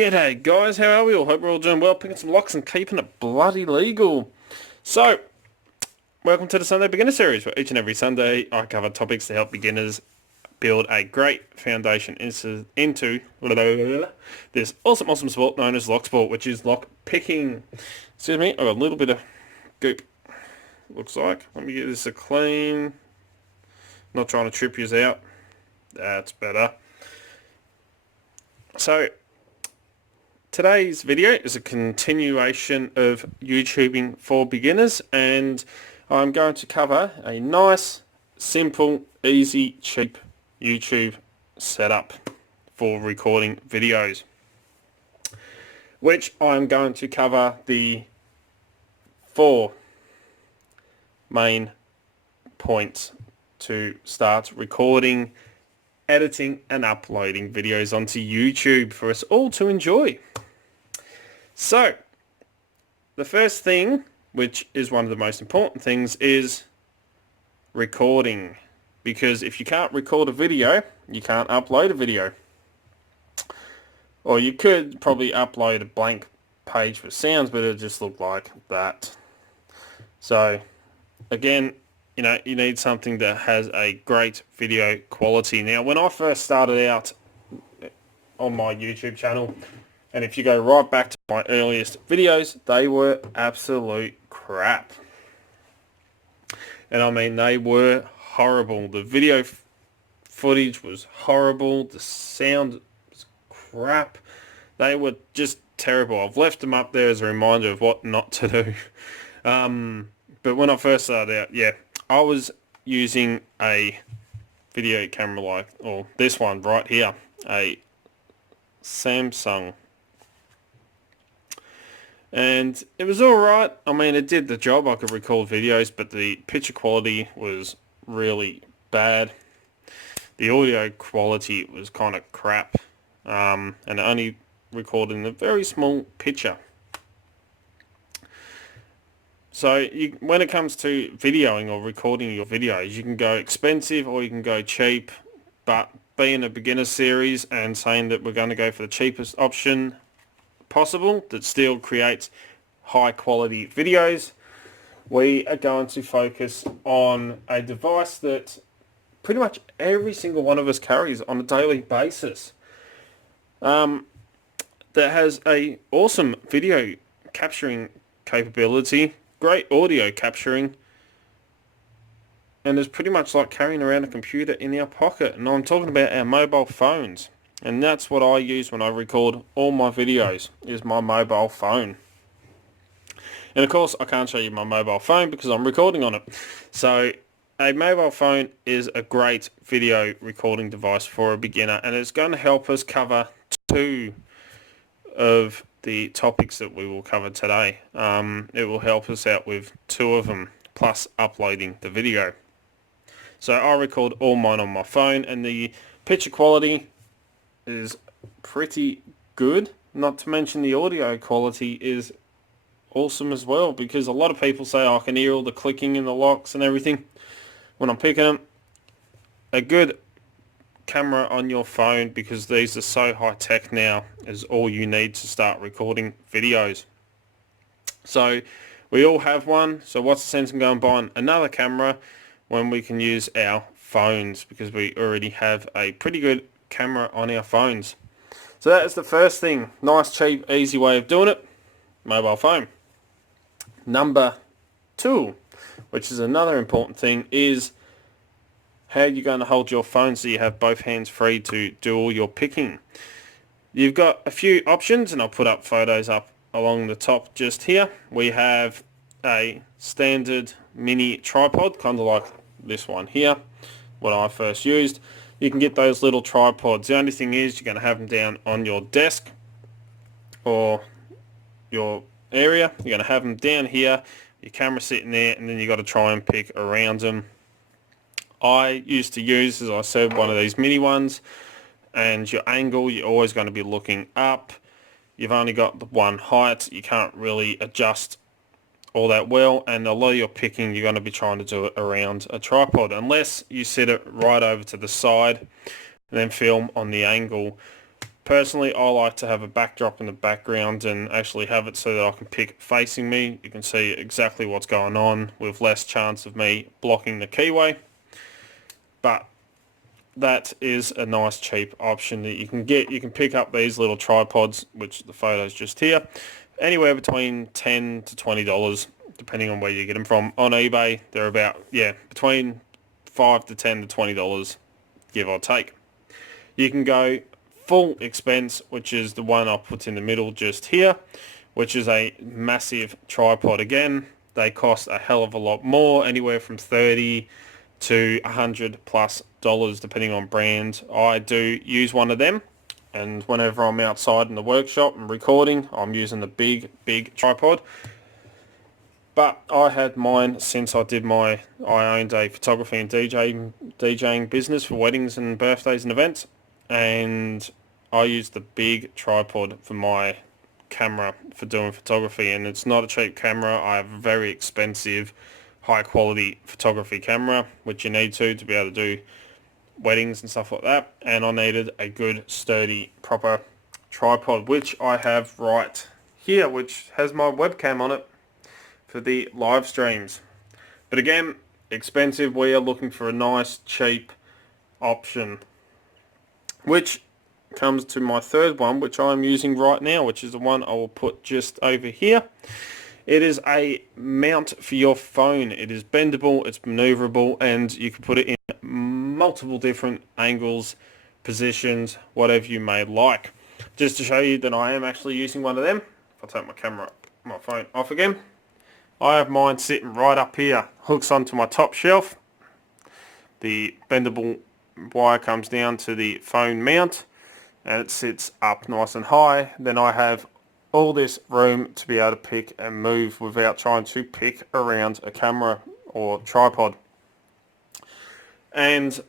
G'day guys, how are we all? Hope we're all doing well, picking some locks and keeping it bloody legal. So, welcome to the Sunday Beginner Series, where each and every Sunday I cover topics to help beginners build a great foundation into this awesome sport known as Locksport, which is lock picking. Excuse me, I've got a little bit of goop, looks like. Let me get this a clean. Not trying to trip yous out. That's better. So, today's video is a continuation of YouTubing for beginners, and I'm going to cover a nice, simple, easy, cheap YouTube setup for recording videos, which I'm going to cover the 4 main points to start recording, editing and uploading videos onto YouTube for us all to enjoy. So, the first thing, which is one of the most important things, is recording. Because if you can't record a video, you can't upload a video. Or you could probably upload a blank page with sounds, but it'll just look like that. So, again, you need something that has a great video quality. Now, when I first started out on my YouTube channel, and if you go right back to my earliest videos, they were absolute crap. And I mean, they were horrible. The video footage was horrible. The sound was crap. They were just terrible. I've left them up there as a reminder of what not to do. But when I first started out, yeah, I was using a video camera or this one right here, a Samsung. And it was alright. I mean, it did the job. I could record videos, but the picture quality was really bad. The audio quality was kind of crap. And it only recorded in a very small picture. So when it comes to videoing or recording your videos, you can go expensive or you can go cheap. But being a beginner series and saying that we're going to go for the cheapest option possible that still creates high quality videos, we are going to focus on a device that pretty much every single one of us carries on a daily basis, that has a awesome video capturing capability, great audio capturing, and is pretty much like carrying around a computer in our pocket. And I'm talking about our mobile phones. And that's what I use when I record all my videos, is my mobile phone. And of course, I can't show you my mobile phone because I'm recording on it. So, a mobile phone is a great video recording device for a beginner, and it's going to help us cover 2 of the topics that we will cover today. It will help us out with 2 of them, plus uploading the video. So, I record all mine on my phone, and the picture quality is pretty good. Not to mention the audio quality is awesome as well, because a lot of people say, I can hear all the clicking in the locks and everything when I'm picking them. A good camera on your phone, because these are so high tech now, is all you need to start recording videos. So we all have one, so what's the sense in going and buying another camera when we can use our phones, because we already have a pretty good camera on our phones. So that is the first thing. Nice, cheap, easy way of doing it. Mobile phone. Number 2, which is another important thing, is how you're going to hold your phone so you have both hands free to do all your picking. You've got a few options, and I'll put up photos up along the top just here. We have a standard mini tripod, kind of like this one here, what I first used. You can get those little tripods. The only thing is, you're going to have them down on your desk or your area. You're going to have them down here, your camera sitting there, and then you've got to try and pick around them. I used to use, as I said, one of these mini ones, and your angle, you're always going to be looking up. You've only got the one height. You can't really adjust all that well, and a lot of your picking you're going to be trying to do it around a tripod, unless you set it right over to the side and then film on the angle Personally, I like to have a backdrop in the background and actually have it so that I can pick facing me. You can see exactly what's going on with less chance of me blocking the keyway. But that is a nice cheap option that you can get. You can pick up these little tripods, which the photo's just here, anywhere between $10 to $20, depending on where you get them from. On eBay, they're about, between $5 to $10 to $20, give or take. You can go full expense, which is the one I put in the middle just here, which is a massive tripod. Again, they cost a hell of a lot more, anywhere from 30 to $100+ depending on brand. I do use one of them, and whenever I'm outside in the workshop and recording, I'm using the big tripod. But I had mine since I owned a photography and DJing business for weddings and birthdays and events, and I use the big tripod for my camera for doing photography, and it's not a cheap camera. I have a very expensive, high quality photography camera, which you need to be able to do weddings and stuff like that, and I needed a good, sturdy, proper tripod, which I have right here, which has my webcam on it for the live streams. But again, expensive. We are looking for a nice, cheap option, which comes to my third one, which I'm using right now, which is the one I will put just over here. It is a mount for your phone. It is bendable, it's maneuverable, and you can put it in multiple different angles, positions, whatever you may like. Just to show you that I am actually using one of them, if I take my phone off again, I have mine sitting right up here, hooks onto my top shelf. The bendable wire comes down to the phone mount, and it sits up nice and high. Then I have all this room to be able to pick and move without trying to pick around a camera or tripod. And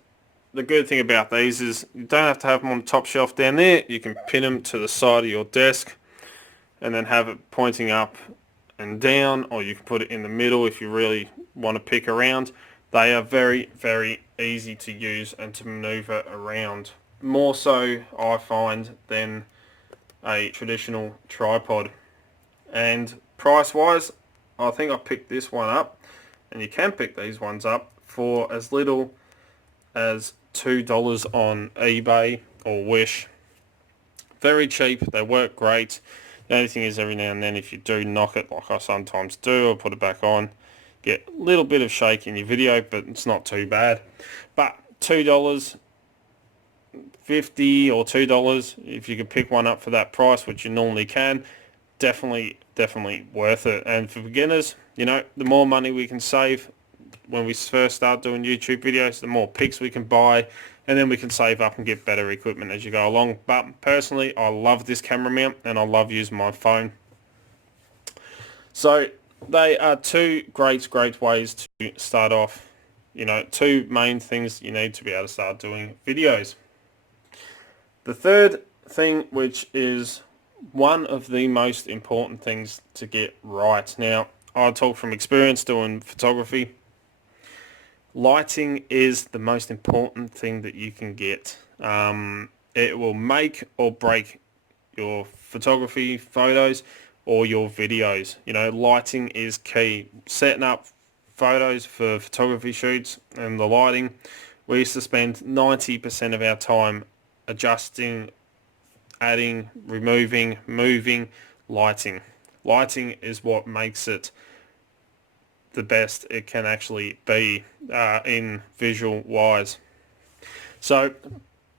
the good thing about these is you don't have to have them on the top shelf down there. You can pin them to the side of your desk and then have it pointing up and down, or you can put it in the middle if you really want to pick around. They are very, very easy to use and to maneuver around. More so, I find, than a traditional tripod. And price wise, I think I picked this one up, and you can pick these ones up for as little as $2 on eBay or Wish. Very cheap, they work great. The only thing is, every now and then, if you do knock it, like I sometimes do, or put it back on, get a little bit of shake in your video, but it's not too bad. But $2, $50 or $2, if you could pick one up for that price, which you normally can, definitely worth it. And for beginners, the more money we can save when we first start doing YouTube videos, the more pics we can buy, and then we can save up and get better equipment as you go along. But personally, I love this camera mount, and I love using my phone. So they are two great ways to start off. Two main things you need to be able to start doing videos. The third thing, which is one of the most important things to get right. Now, I talk from experience doing photography. Lighting is the most important thing that you can get. It will make or break your photography photos or your videos. Lighting is key. Setting up photos for photography shoots and the lighting, we used to spend 90% of our time adjusting, adding, removing, moving lighting. Lighting is what makes it the best it can actually be in visual wise. So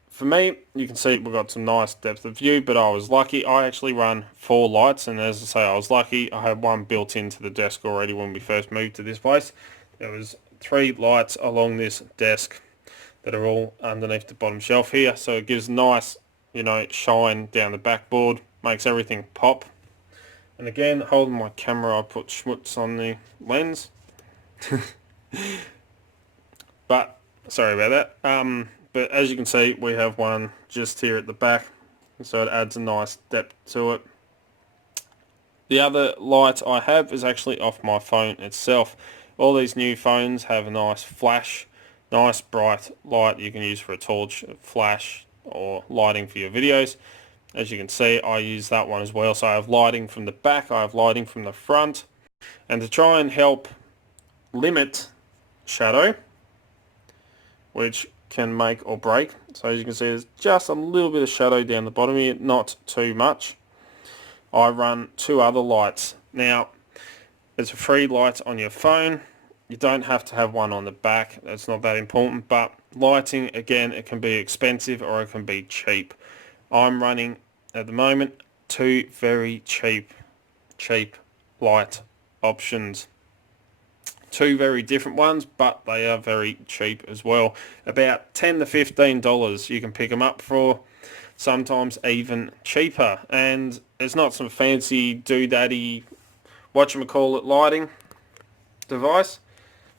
for me, you can see we've got some nice depth of view, but I was lucky. I actually run 4 lights, and as I say, I was lucky. I had one built into the desk already when we first moved to this place. There was 3 lights along this desk that are all underneath the bottom shelf here, so it gives nice, shine down the backboard, makes everything pop. And again, holding my camera, I put schmutz on the lens. But sorry about that. But as you can see, we have one just here at the back, so it adds a nice depth to it. The other light I have is actually off my phone itself. All these new phones have a nice flash, nice bright light you can use for a torch, flash, or lighting for your videos. As you can see, I use that one as well. So I have lighting from the back, I have lighting from the front, and to try and help limit shadow, which can make or break. So as you can see, there's just a little bit of shadow down the bottom here, not too much. I run two other lights. Now, there's a free light on your phone. You don't have to have one on the back. That's not that important. But lighting, again, it can be expensive or it can be cheap. I'm running, at the moment, two very cheap light options. Two very different ones, but they are very cheap as well. About $10 to $15 you can pick them up for, sometimes even cheaper. And it's not some fancy doodaddy whatchamacallit lighting device.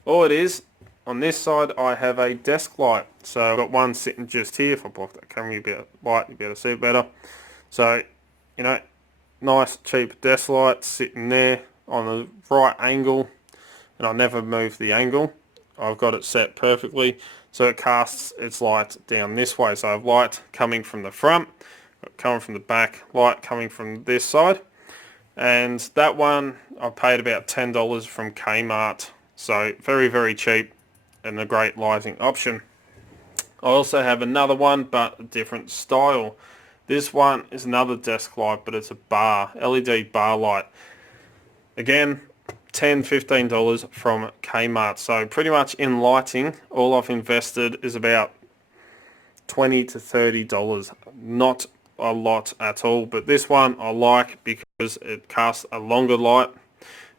All it is, on this side I have a desk light. So I've got one sitting just here. If I block that camera, you'll be able to see it better. So, you know, nice cheap desk light sitting there on the right angle. And I never move the angle. I've got it set perfectly so it casts its light down this way. So I have light coming from the front, coming from the back, light coming from this side. And that one I paid about $10 from Kmart. So very, very cheap and a great lighting option. I also have another one, but a different style. This one is another desk light, but it's a LED bar light. Again, $10, $15 from Kmart. So pretty much in lighting, all I've invested is about $20 to $30. Not a lot at all, but this one I like because it casts a longer light,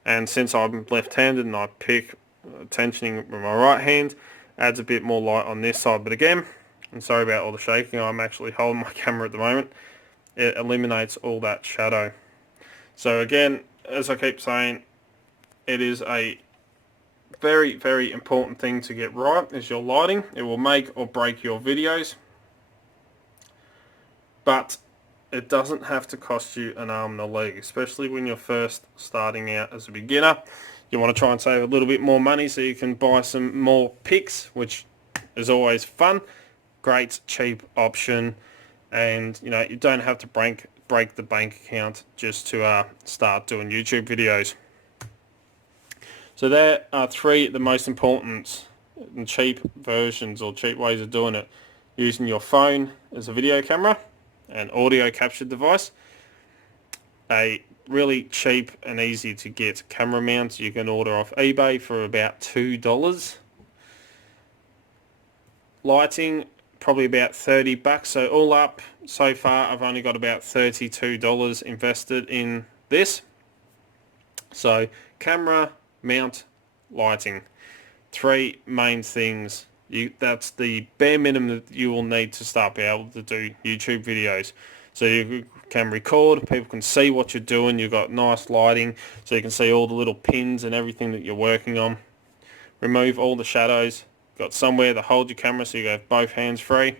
and since I'm left-handed and I pick tensioning with my right hand, adds a bit more light on this side. But again, I'm sorry about all the shaking, I'm actually holding my camera at the moment. It eliminates all that shadow. So again, as I keep saying, it is a very, very important thing to get right, is your lighting. It will make or break your videos. But it doesn't have to cost you an arm and a leg, especially when you're first starting out as a beginner. You want to try and save a little bit more money so you can buy some more picks, which is always fun. Great cheap option, and you know, you don't have to break the bank account just to start doing YouTube videos. So there are three of the most important and cheap versions or cheap ways of doing it. Using your phone as a video camera, an audio capture device, a really cheap and easy to get camera mount you can order off eBay for about $2. Lighting, probably about $30. So all up, so far I've only got about $32 invested in this. So camera, mount, lighting, three main things. That's the bare minimum that you will need to start being able to do YouTube videos. So you can record, people can see what you're doing, you've got nice lighting, so you can see all the little pins and everything that you're working on. Remove all the shadows, got somewhere to hold your camera so you have both hands free.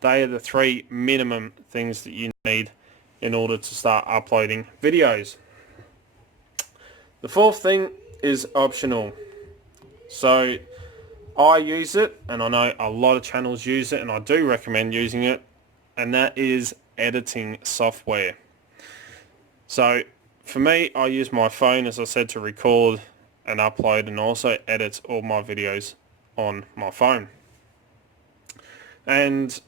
They are the three minimum things that you need in order to start uploading videos. The fourth thing is optional. So I use it, and I know a lot of channels use it, and I do recommend using it, and that is editing software. So for me, I use my phone, as I said, to record and upload and also edit all my videos on my phone. And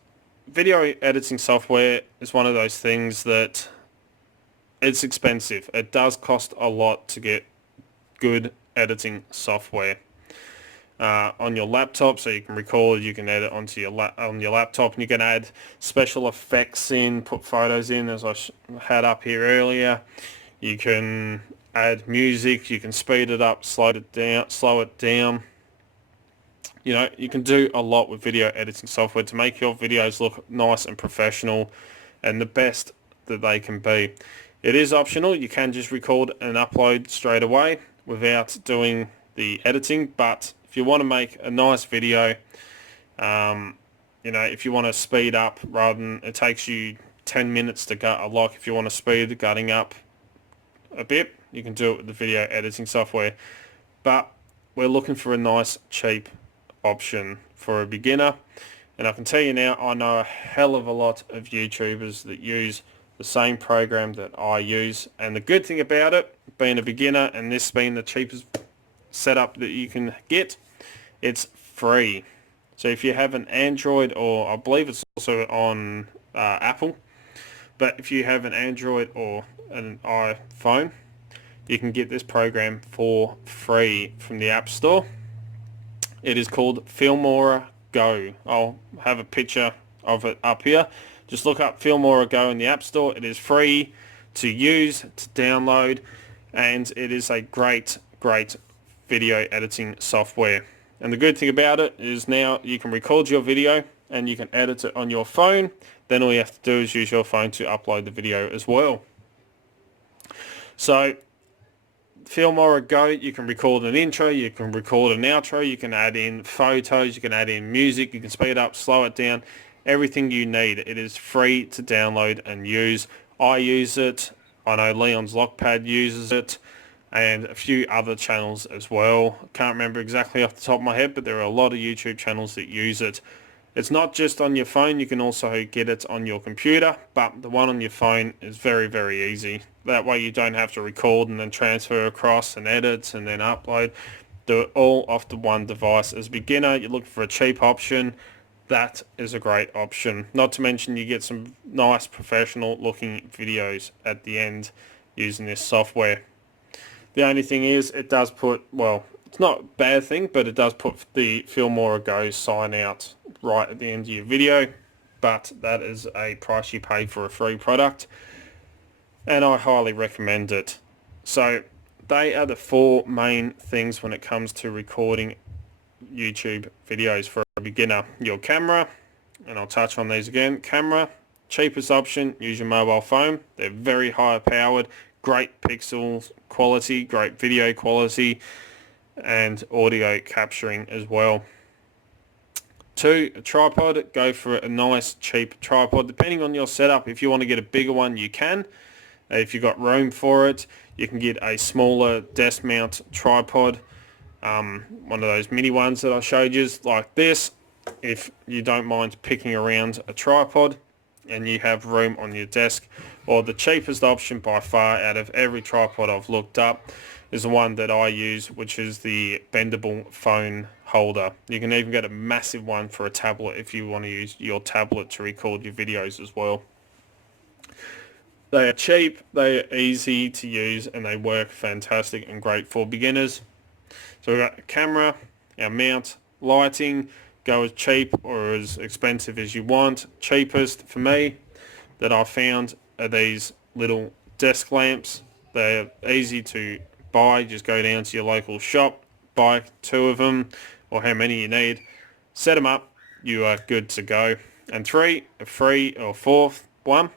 video editing software is one of those things that it's expensive. It does cost a lot to get good editing software on your laptop, so you can record, you can edit onto on your laptop, and you can add special effects in, put photos in, as I had up here earlier. You can add music, you can speed it up, slow it down. You know, you can do a lot with video editing software to make your videos look nice and professional and the best that they can be. It is optional. You can just record and upload straight away without doing the editing, but if you want to make a nice video, you know, if you want to speed up rather than it takes you 10 minutes to gut, like if you want to speed the gutting up a bit, you can do it with the video editing software. But we're looking for a nice cheap option for a beginner, and I can tell you now, I know a hell of a lot of YouTubers that use the same program that I use. And the good thing about it, being a beginner and this being the cheapest setup that you can get, it's free. So if you have an Android, or I believe it's also on Apple, but if you have an Android or an iPhone, you can get this program for free from the App Store. It is called Filmora Go. I'll have a picture of it up here. Just look up Filmora Go in the App Store. It is free to use, to download, and it is a great video editing software. And the good thing about it is now you can record your video and you can edit it on your phone. Then all you have to do is use your phone to upload the video as well. So Filmora Go, you can record an intro, you can record an outro, you can add in photos, you can add in music, you can speed up, slow it down, everything you need. It is free to download and use. I use it. I know Leon's Lockpad uses it, and a few other channels as well. Can't remember exactly off the top of my head, but there are a lot of YouTube channels that use it. It's not just on your phone, you can also get it on your computer, but the one on your phone is very easy. That way you don't have to record and then transfer across and edit and then upload. Do it all off the one device. As a beginner, you're looking for a cheap option, that is a great option. Not to mention you get some nice professional looking videos at the end using this software. The only thing is it does put, well, it's not a bad thing, but it does put the Filmora Go sign out right at the end of your video, but that is a price you pay for a free product, and I highly recommend it. So they are the four main things when it comes to recording YouTube videos for a beginner. Your camera, and I'll touch on these again. Camera, cheapest option, use your mobile phone. They're very high powered, great pixel quality, great video quality, and audio capturing as well. 2, a tripod. Go for a nice cheap tripod depending on your setup. If you want to get a bigger one, you can. If you've got room for it, you can get a smaller desk mount tripod, one of those mini ones that I showed you, like this. If you don't mind picking around a tripod and you have room on your desk, or the cheapest option by far out of every tripod I've looked up is the one that I use, which is the bendable phone holder. You can even get a massive one for a tablet if you want to use your tablet to record your videos as well. They are cheap, they are easy to use, and they work fantastic and great for beginners. So we've got a camera, our mount, lighting. Go as cheap or as expensive as you want. Cheapest for me that I found are these little desk lamps. They're easy to buy. Just go down to your local shop, buy 2 of them or how many you need, set them up, you are good to go. And 3, a free, or 4th one,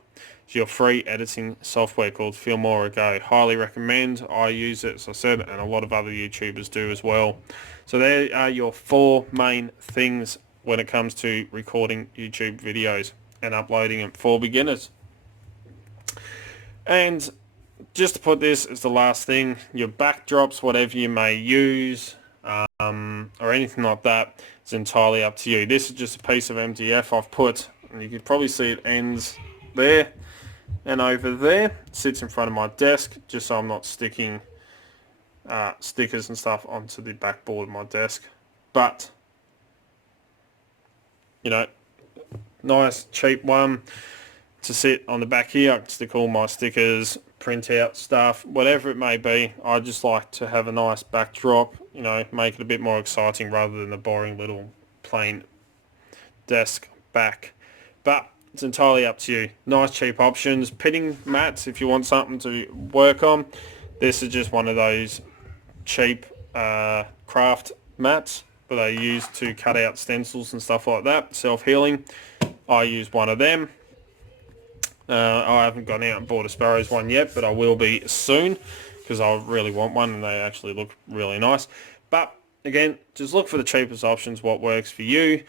is your free editing software called Filmora Go. Highly recommend. I use it, as I said, and a lot of other YouTubers do as well. So there are your 4 main things when it comes to recording YouTube videos and uploading them for beginners. And just to put this as the last thing, your backdrops, whatever you may use, or anything like that, is entirely up to you. This is just a piece of MDF I've put, and you can probably see it ends there and over there. It sits in front of my desk just so I'm not sticking stickers and stuff onto the backboard of my desk. But, you know, nice cheap one to sit on the back here. I can stick all my stickers, print out stuff, whatever it may be. I just like to have a nice backdrop, you know, make it a bit more exciting rather than the boring little plain desk back. But it's entirely up to you. Nice cheap options. Pitting mats if you want something to work on. This is just one of those cheap craft mats that I use to cut out stencils and stuff like that. Self-healing. I use one of them. I haven't gone out and bought a Sparrows one yet, but I will be soon because I really want one and they actually look really nice. But again, just look for the cheapest options, what works for you.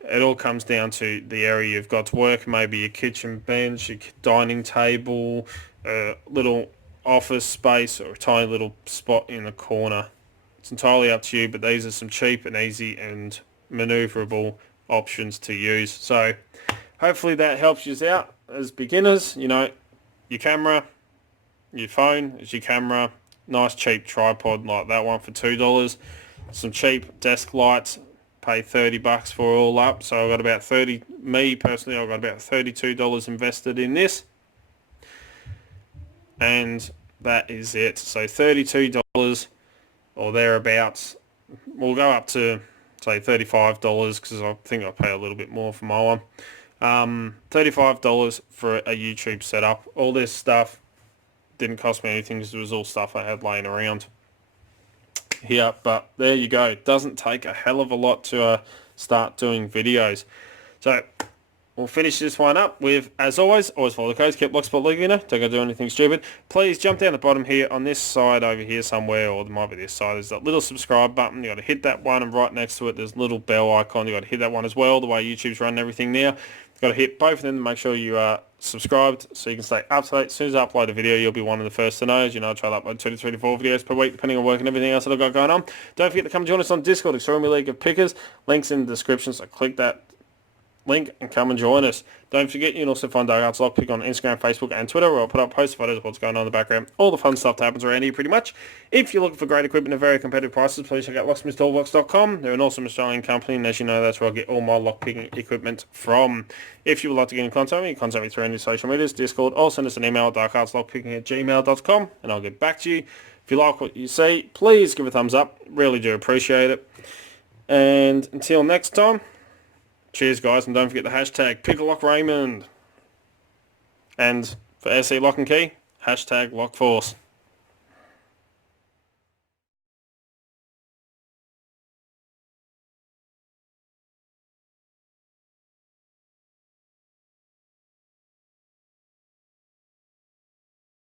It all comes down to the area you've got to work, maybe your kitchen bench, your dining table, a little office space, or a tiny little spot in the corner. It's entirely up to you, but these are some cheap and easy and maneuverable options to use. So hopefully that helps you out as beginners. You know, your camera, your phone is your camera, nice cheap tripod like that one for $2, some cheap desk lights, pay $30 for all up, so I've got about me personally, I've got about $32 invested in this, and that is it. So $32 or thereabouts. We'll go up to say $35 because I think I pay a little bit more for my one. $35 for a YouTube setup. All this stuff didn't cost me anything because it was all stuff I had laying around here, but there you go. It doesn't take a hell of a lot to start doing videos. So we'll finish this one up with, as always follow the codes, keep Locksport legal, don't go do anything stupid. Please jump down the bottom here on this side over here somewhere, or there might be this side. There's that little subscribe button. You got to hit that one, and right next to it there's a little bell icon. You got to hit that one as well. The way YouTube's running everything now, you've got to hit both of them to make sure you are subscribed so you can stay up to date. As soon as I upload a video, you'll be one of the first to know. As you know, I try to upload 2 to 3 to 4 videos per week, depending on work and everything else that I've got going on. Don't forget to come join us on Discord, Extraordinary League of Pickers. Links in the description, so click that link and come and join us. Don't forget, you can also find Dark Arts Lockpick on Instagram, Facebook and Twitter, where I'll put up post photos of what's going on in the background. All the fun stuff that happens around here pretty much. If you're looking for great equipment at very competitive prices, please check out locksmithtoolbox.com. They're an awesome Australian company, and as you know, that's where I get all my lockpicking equipment from. If you would like to get in contact with me, contact me through any social medias, Discord, or send us an email at darkartslockpicking@gmail.com, and I'll get back to you. If you like what you see, please give a thumbs up. Really do appreciate it. And until next time, cheers, guys, and don't forget the hashtag PickleLockRaymond. And for SE Lock and Key, hashtag LockForce.